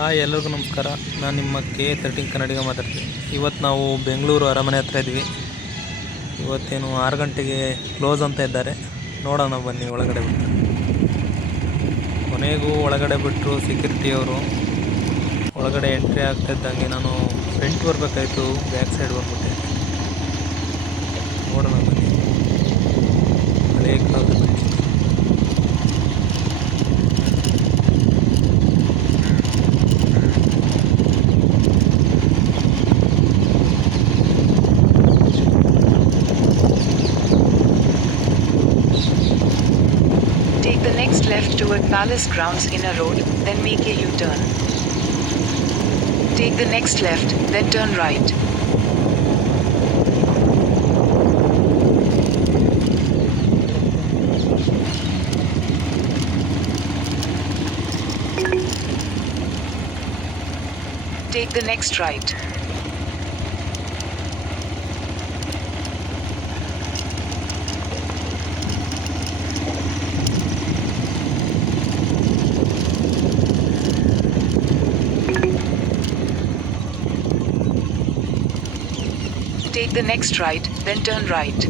Hi, ಎಲ್ರಿಗೂ ನಮಸ್ಕಾರ. ನಾನು ನಿಮ್ಮ ಕೆ ತರ್ಟೀನ್ ಕನ್ನಡಿಗ ಮಾತಾಡ್ತೀನಿ. ಇವತ್ತು ನಾವು ಬೆಂಗಳೂರು ಅರಮನೆ ಹತ್ರ ಇದ್ವಿ. ಇವತ್ತೇನು ಆರು ಗಂಟೆಗೆ ಕ್ಲೋಸ್ ಅಂತ ಇದ್ದಾರೆ. ನೋಡೋಣ ಬನ್ನಿ, ಒಳಗಡೆ ಬಿಟ್ಟು. ಕೊನೆಗೂ ಒಳಗಡೆ ಬಿಟ್ಟರು ಸೆಕ್ಯೂರಿಟಿಯವರು ಒಳಗಡೆ ಎಂಟ್ರಿ ಆಗ್ತಾ ಇದ್ದಂಗೆ ನಾನು ಫ್ರಂಟ್ ಬರಬೇಕಾಯ್ತು ಬ್ಯಾಕ್ ಸೈಡ್ ಬಂದ್ಬಿಟ್ಟೆ. ನೋಡೋಣ ಬನ್ನಿ. ಹಳೆ ಕಾಲದ next left toward Palace Grounds Inner Road, then make a U-turn. Take the next left, then turn right. Take the next right. Take the next right, then turn right.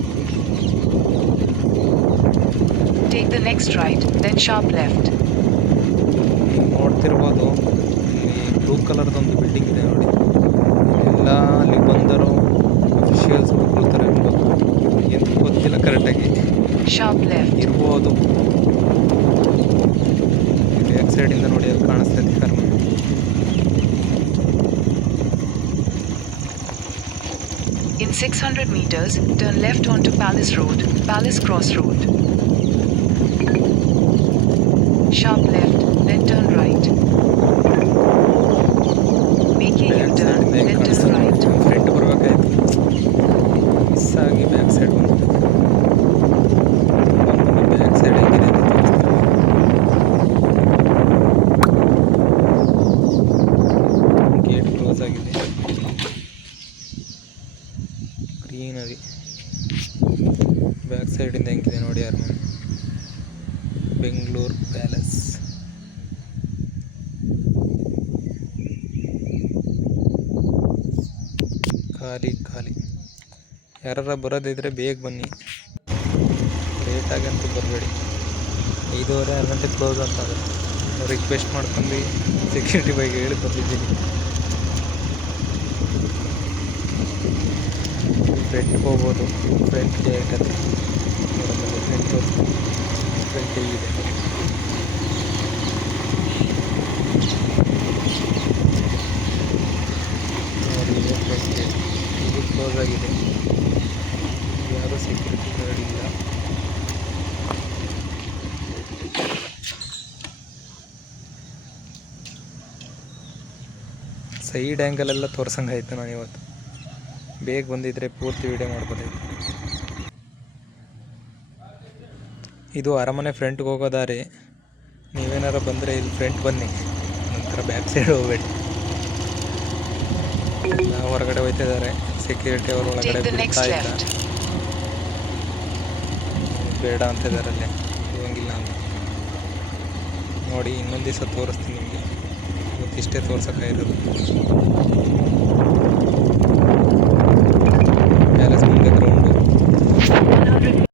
Take the next right, then sharp left. ನೋಡ್ತಿರ್ಬೋದು ಇಲ್ಲಿ blue ಕಲರ್ದೊಂದು building ಇದೆ ನೋಡಿ ಎಲ್ಲ ಅಲ್ಲಿ ಬಂದರು officials ಇರ್ಬೋದು ಎಂದು ಗೊತ್ತಿಲ್ಲ ಕರೆಕ್ಟಾಗಿ ಶಾಪ್ left. ಇರ್ಬೋದು ಬ್ಯಾಕ್ ಸೈಡಿಂದ ನೋಡಿ ಅಲ್ಲಿ ಕಾಣಿಸ್ತಾ ಇದೆ ಅರಮನೆ In 600 meters, turn left onto Palace Road, Palace Cross Road. Sharp left, then turn right. Make a U turn, then turn. Greenery back ಸೈಡಿಂದ ಹೆಂಗಿದೆ ನೋಡಿ ಅರಮನೆ. ಬೆಂಗಳೂರು ಪ್ಯಾಲೇಸ್. ಖಾಲಿ ಖಾಲಿ. ಯಾರ ಬರೋದಿದ್ರೆ ಬೇಗ ಬನ್ನಿ. ಲೇಟಾಗಂತೂ ಬರಬೇಡಿ. ಐದೂವರೆ, ಆರು ಗಂಟೆ ಕ್ಲೋಸ್ ಅಂತ ರಿಕ್ವೆಸ್ಟ್ ಮಾಡ್ಕೊಂಡು ಸೆಕ್ಯೂರಿಟಿ ಬಗ್ಗೆ ಹೇಳಿ ಬಂದಿದ್ದೀನಿ ಫ್ರಂಟ್ಗೆ ಹೋಗ್ಬೋದು. ಫ್ರಂಟ್ ಗೇಟ್ ಹತ್ರ ನೋಡೋದು ಫ್ರಂಟ್ ಫ್ರಂಟ್ ಇದೆ. ನೋಡಿ, ಇದೆ ಇದು ಕ್ಲೋಸ್ ಆಗಿದೆ. ಯಾರೂ ಸೆಕ್ಯೂರಿಟಿ ಗಾರ್ಡ್ ಇಲ್ಲ. ಸೈಡ್ ಆ್ಯಂಗಲೆಲ್ಲ ತೋರ್ಸಂಗಾಯ್ತು ನಾನು ಇವತ್ತು ಬೇಗ ಬಂದಿದ್ರೆ ಪೂರ್ತಿ ವಿಡಿಯೋ ಮಾಡ್ಬೋದಾಗಿತ್ತು ಇದು ಅರಮನೆ ಫ್ರಂಟ್ಗೆ ಹೋಗೋ ದಾರಿ. ನೀವೇನಾರ ಬಂದರೆ ಇಲ್ಲಿ ಫ್ರಂಟ್ ಬನ್ನಿ. ನಂತರ ಬ್ಯಾಕ್ ಸೈಡ್ ಹೋಗಬೇಡಿ. ಎಲ್ಲ ಹೊರಗಡೆ ಹೋಯ್ತಿದ್ದಾರೆ. ಸೆಕ್ಯೂರಿಟಿ ಅವರು ಒಳಗಡೆ ಬಿಡ್ತಾ ಇಲ್ಲ ಬೇಡ ಬೇಡ ಅಂತಿದ್ದಾರೆ ಅಲ್ಲೇ. ಹೋಗಂಗಿಲ್ಲ ಅಂತ. ನೋಡಿ ಇನ್ನೊಂದು ದಿವಸ ತೋರಿಸ್ತೀನಿ ನಿಮಗೆ. ಇವತ್ತಿಷ್ಟೇ ತೋರ್ಸೋಕ್ಕಾಗಿರೋದು.